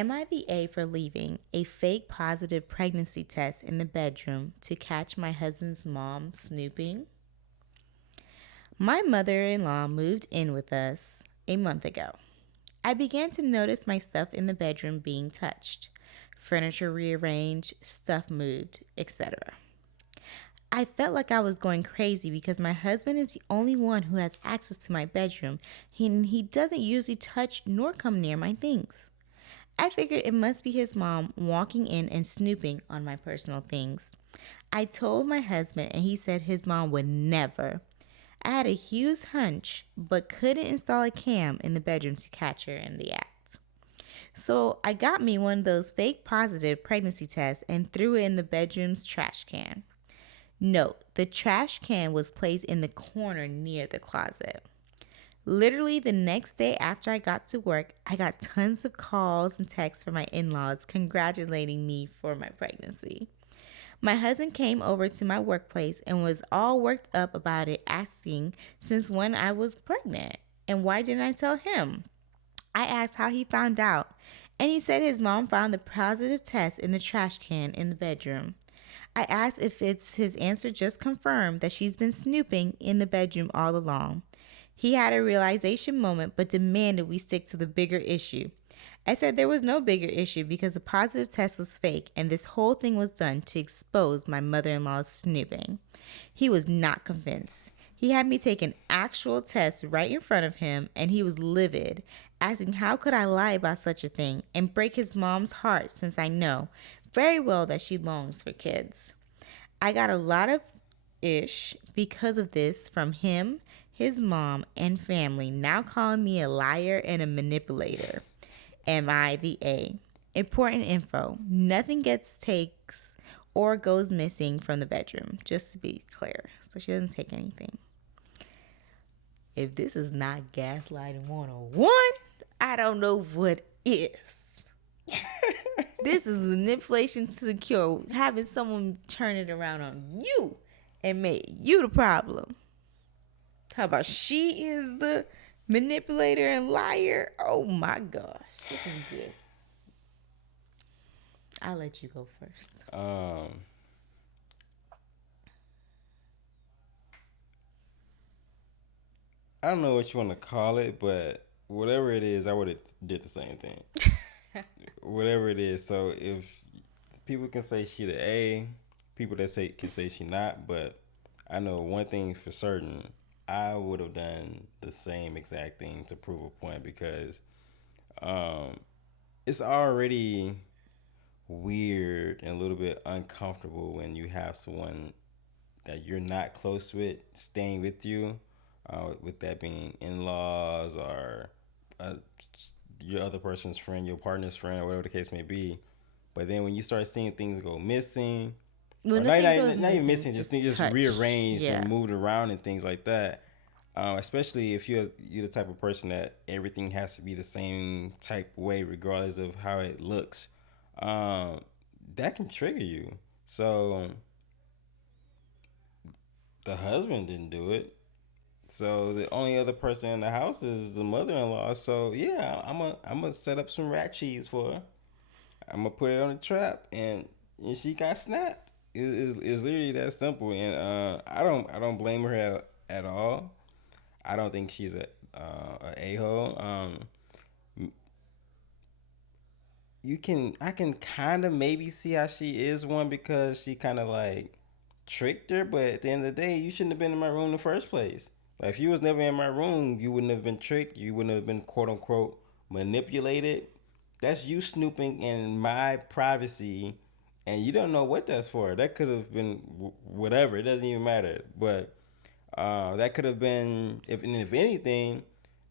Am I the A for leaving a fake positive pregnancy test in the bedroom to catch my husband's mom snooping? My mother in law moved in with us a month ago. I began to notice my stuff in the bedroom being touched, furniture rearranged, stuff moved, etc. I felt like I was going crazy because my husband is the only one who has access to my bedroom and he doesn't usually touch nor come near my things. I figured it must be his mom walking in and snooping on my personal things. I told my husband and he said his mom would never. I had a huge hunch but couldn't install a cam in the bedroom to catch her in the act. So I got me one of those fake positive pregnancy tests and threw it in the bedroom's trash can. Note, the trash can was placed in the corner near the closet. Literally the next day after I got to work, I got tons of calls and texts from my in-laws congratulating me for my pregnancy. My husband came over to my workplace and was all worked up about it, asking since when I was pregnant and why didn't I tell him. I asked how he found out, and he said his mom found the positive test in the trash can in the bedroom. I asked if it's his answer just confirmed that she's been snooping in the bedroom all along. He had a realization moment but demanded we stick to the bigger issue. I said there was no bigger issue because the positive test was fake and this whole thing was done to expose my mother-in-law's snooping. He was not convinced. He had me take an actual test right in front of him and he was livid, asking how could I lie about such a thing and break his mom's heart since I know very well that she longs for kids. I got a lot of ish because of this from him, his mom, and family now calling me a liar and a manipulator. Am I the A? Important info. Nothing gets takes or goes missing from the bedroom, just to be clear. So she doesn't take anything. If this is not gaslighting 101, I don't know what is. This is manipulation to secure, having someone turn it around on you and make you the problem. How about she is the manipulator and liar? Oh my gosh, this is good. I'll let you go first. I don't know what you want to call it, but whatever it is, I would have did the same thing. Whatever it is. So if people can say she the A, people that say can say she not, but I know one thing for certain. I would have done the same exact thing to prove a point because um, it's already weird and a little bit uncomfortable when you have someone that you're not close with staying with you, with that being in-laws or uh, your other person's friend, your partner's friend, or whatever the case may be. But then when you start seeing things go missing, Well, or not, nothing not, goes not even missing, missing, just just things just touch. rearranged Yeah. and moved around and things like that. Especially if you're the type of person that everything has to be the same type of way, regardless of how it looks. Um, that can trigger you. So the husband didn't do it. So the only other person in the house is the mother-in-law. So yeah, I'm gonna set up some rat cheese for her. I'm gonna put it on a trap, and she got snapped. It's literally that simple, and I don't blame her at all. I don't think she's a hole. I can kind of maybe see how she is one because she kind of like tricked her, but at the end of the day, you shouldn't have been in my room in the first place. Like if you was never in my room, you wouldn't have been tricked. You wouldn't have been quote unquote manipulated. That's you snooping in my privacy, and you don't know what that's for. That could have been whatever. It doesn't even matter. But that could have been, if anything,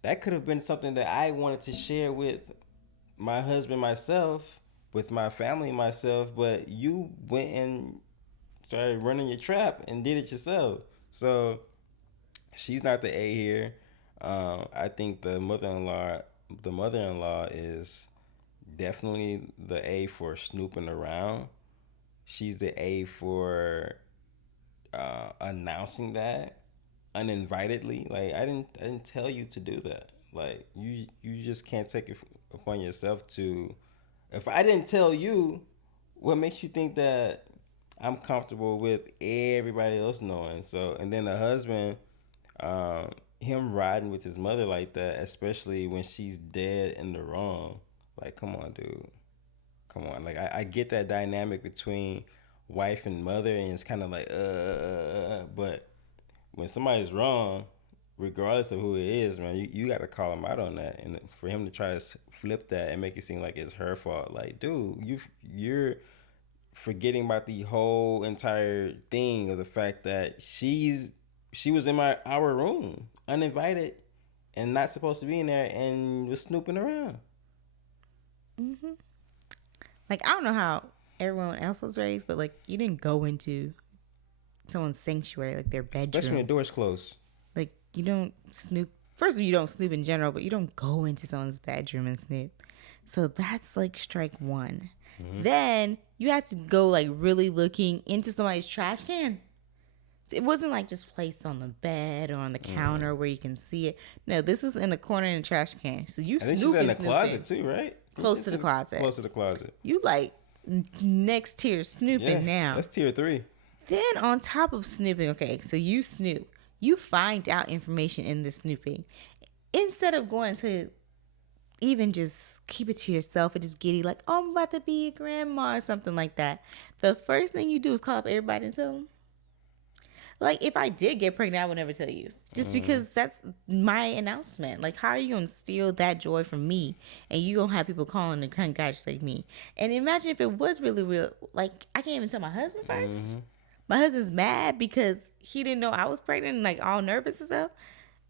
that could have been something that I wanted to share with my husband myself, with my family myself. But you went and started running your trap and did it yourself. So she's not the A here. I think the mother-in-law is definitely the A for snooping around. She's the A for announcing that uninvitedly. Like I didn't tell you to do that. Like you just can't take it upon yourself to If I didn't tell you, what makes you think that I'm comfortable with everybody else knowing? So, and then the husband, him riding with his mother like that, especially when she's dead in the wrong. Like, come on, dude. Come on. Like, I get that dynamic between wife and mother, and it's kind of like, but when somebody's wrong, regardless of who it is, man, you got to call him out on that. And for him to try to flip that and make it seem like it's her fault, like, dude, you're forgetting about the whole entire thing of the fact that she was in our room uninvited and not supposed to be in there and was snooping around. Mm-hmm. Like, I don't know how everyone else was raised, but like, you didn't go into someone's sanctuary, like their Especially when bedroom. the door's closed. Like, you don't snoop. First of all, you don't snoop in general, but you don't go into someone's bedroom and snoop. So that's like strike one. Mm-hmm. Then you have to go like really looking into somebody's trash can. It wasn't like just placed on the bed or on the counter where you can see it. No, this was in the corner in the trash can. So you I think she's snooping, in the closet too, right? Close to the closet. Close to the closet. You like next tier snooping now. That's tier 3. Then on top of snooping, okay, so you snoop. You find out information in the snooping. Instead of going to even just keep it to yourself and just giddy like, oh, I'm about to be a grandma or something like that. The first thing you do is call up everybody and tell them. Like, if I did get pregnant, I would never tell you. Just because that's my announcement. Like, how are you going to steal that joy from me? And you going to have people calling to congratulate me? And imagine if it was really real. Like, I can't even tell my husband first. Mm-hmm. My husband's mad because he didn't know I was pregnant and, like, all nervous and stuff.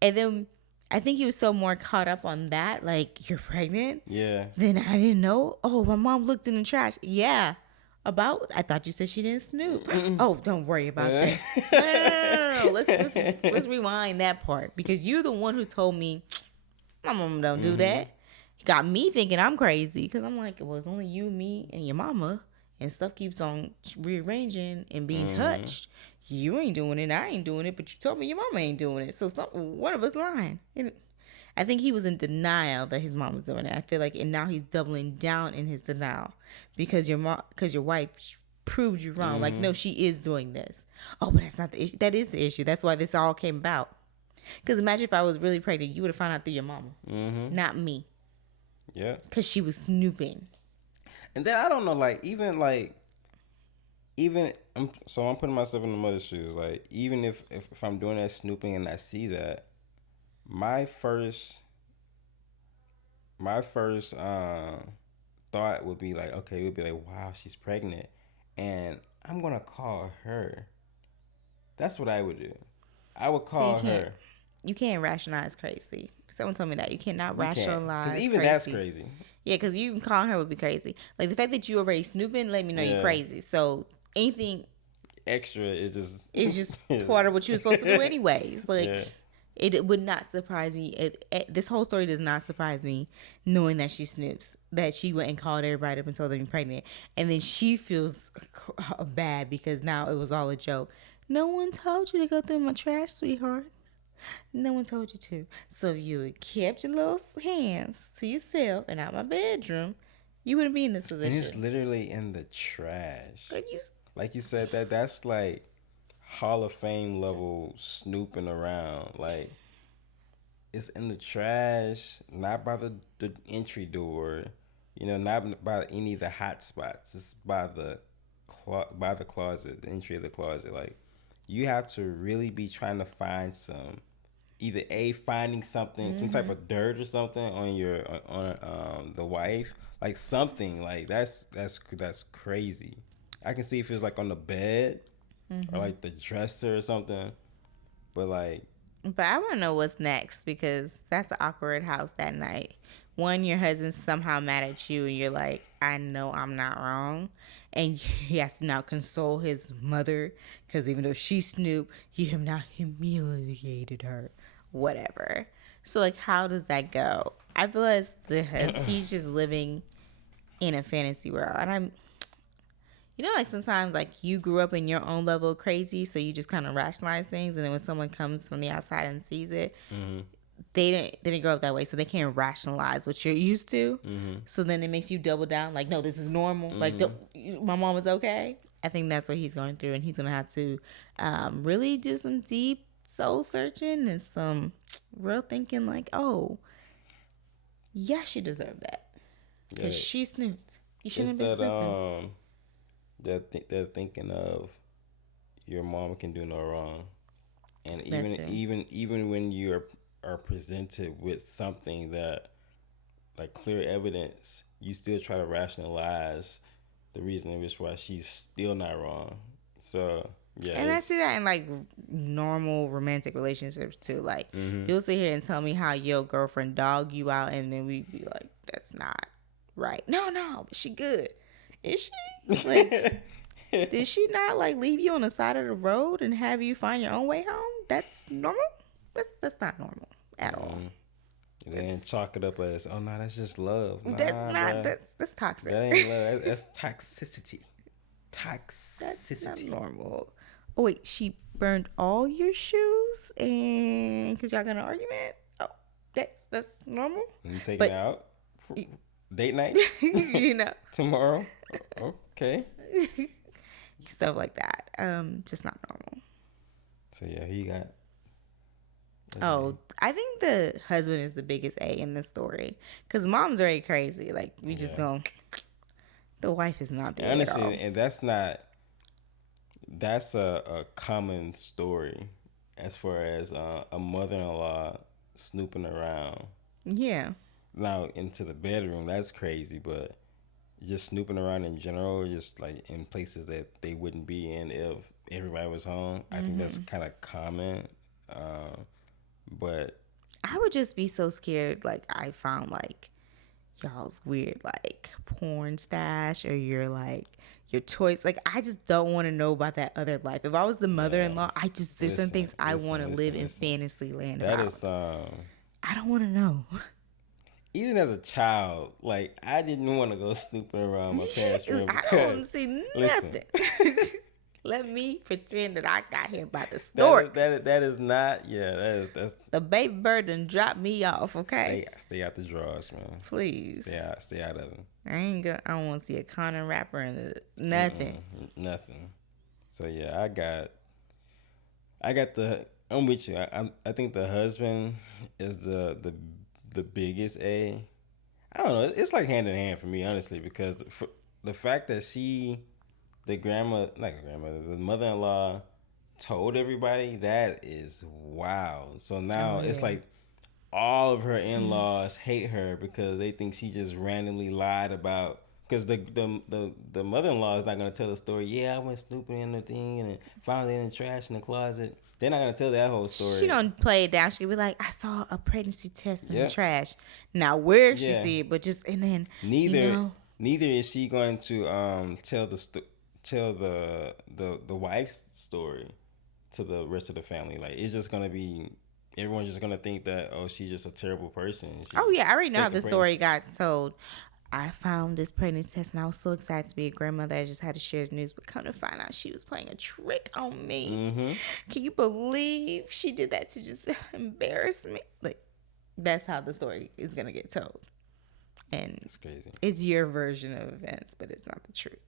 And then I think he was so more caught up on that. Like, you're pregnant? Yeah. Then I didn't know. Oh, my mom looked in the trash. Yeah. About, I thought you said she didn't snoop. Oh, don't worry about that. No. Let's rewind that part because you're the one who told me my mom don't do that. You got me thinking I'm crazy because I'm like, well, it's only you, me, and your mama, and stuff keeps on rearranging and being touched. You ain't doing it, I ain't doing it, but you told me your mama ain't doing it. So one of us lying. And I think he was in denial that his mom was doing it. I feel like, and now he's doubling down in his denial because your wife proved you wrong. Like, no, she is doing this. Oh, but that's not the issue. That is the issue. That's why this all came about. Because imagine if I was really pregnant, you would have found out through your mama, not me. Yeah. Because she was snooping. And then I don't know, like I'm putting myself in the mother's shoes. Like, even if I'm doing that snooping and I see that, my first thought would be like, okay, it would be like, wow, she's pregnant, and I'm gonna call her. That's what I would do. I would call her. You can't rationalize crazy. Someone told me that you cannot rationalize. Because even crazy. That's crazy. Yeah, because you even calling her would be crazy. Like the fact that you already snooping, let me know you're crazy. So anything extra is just part of what you were supposed to do anyways. Like it would not surprise me. This whole story does not surprise me, knowing that she snoops, that she went and called everybody up and told them you're pregnant, and then she feels bad because now it was all a joke. No one told you to go through my trash, sweetheart. No one told you to. So if you had kept your little hands to yourself and out my bedroom, you wouldn't be in this position. And it's literally in the trash. Like you said, that's like Hall of Fame level snooping around. Like, it's in the trash, not by the entry door, not by any of the hot spots. It's by the closet, the entry of the closet. Like, you have to really be trying to find finding something, some type of dirt or something on the wife, like something like that's crazy. I can see if it's like on the bed or like the dresser or something, but I want to know what's next because that's an awkward house that night. One, your husband's somehow mad at you and you're like, I know I'm not wrong. And he has to now console his mother because even though she snooped, you have now humiliated her. Whatever. So, like, how does that go? I feel like he's just living in a fantasy world. And like sometimes, like, you grew up in your own level of crazy, so you just kind of rationalize things. And then when someone comes from the outside and sees it, they didn't grow up that way, so they can't rationalize what you're used to. Mm-hmm. So then it makes you double down, like, no, this is normal. Like, Mm-hmm. my mom was okay. I think that's what he's going through, and he's gonna have to really do some deep soul searching and some real thinking. Like, oh, yeah, she deserved that because Yeah. she snooped. You It's shouldn't have been that snooping. they're thinking of your mom can do no wrong, and That even too. even even when you are presented with something that like clear evidence, you still try to rationalize the reason in which why she's still not wrong. So yeah, And I it's see that in like normal romantic relationships too. Like, mm-hmm. you'll sit here and tell me how your girlfriend dog you out, and then we be like, "That's not right." No, but she good. Is she? Like, did she not like leave you on the side of the road and have you find your own way home? That's normal. That's not normal at all. Mm. And then That's chalk it up as, oh no, that's just love. that's Nah, not bruh. that's toxic. That ain't love. That's toxicity. That's not Toxicity. normal. Oh wait, she burned all your shoes, and because y'all got an argument. Oh, that's normal. And you taking it But out for date night you know, tomorrow? Okay. stuff like that. Just not normal. So yeah, he got. Oh, I think the husband is the biggest A in this story because mom's very crazy. Like, we just Yeah. go. The wife is not the A at Honestly, all. and that's not. That's a common story, as far as a mother-in-law snooping around. Yeah. Now into the bedroom, that's crazy, but just snooping around in general, just like in places that they wouldn't be in if everybody was home. I think that's kind of common. But I would just be so scared. Like, I found like y'all's weird like porn stash or your toys. Like, I just don't want to know about that other life. If I was the mother-in-law, there's some things I want to live in fantasy land that about. is I don't want to know. even as a child, like I didn't want to go snooping around my parents' room I don't want to because see listen, nothing. Let me pretend that I got here by the that stork. that is not that's The baby bird done dropped me off. Okay, stay out the drawers, man. please. Stay out of them. I don't want to see a condom wrapper and nothing. Nothing. So yeah, I got the. I'm with you. I think the husband is the biggest A. I don't know. It's like hand in hand for me, honestly, because the fact that the the mother-in-law told everybody, that is wild. So now Oh it's yeah. like all of her in-laws hate her because they think she just randomly lied about. Because the mother-in-law is not gonna tell the story. Yeah, I went snooping in the thing and found it in the trash in the closet. They're not gonna tell that whole She story. gonna play it down. She gonna be like, I saw a pregnancy test in the Yep. trash. Now where she Yeah. see it, but just and then Neither neither is she going to tell the wife's story to the rest of the family. Like, it's just gonna be, everyone's just gonna think that, oh, she's just a terrible person. oh yeah, I already know how the Taking story got told. I found this pregnancy test and I was so excited to be a grandmother. I just had to share the news, but come to find out she was playing a trick on me. Mm-hmm. Can you believe she did that to just embarrass me? Like, that's how the story is gonna get told, and It's crazy. it's your version of events, but it's not the truth.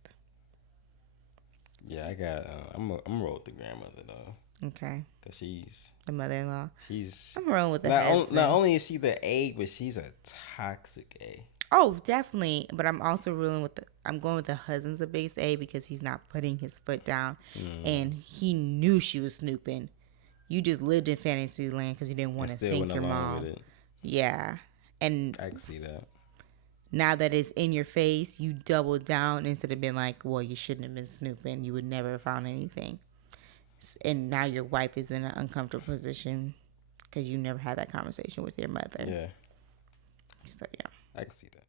Yeah, I got. I'm roll with the grandmother though, Okay, cause the mother-in-law. she's I'm rolling with the not husband. not only is she the A, but she's a toxic A. Oh, definitely. But I'm also I'm going with the husband's a base A because he's not putting his foot down, and he knew she was snooping. You just lived in fantasy land because you didn't want to Still think went your along mom. with it. Yeah, and I can see that. now that it's in your face, you double down instead of being like, "Well, you shouldn't have been snooping. You would never have found anything." And now your wife is in an uncomfortable position because you never had that conversation with your mother. Yeah, So yeah. I can see that.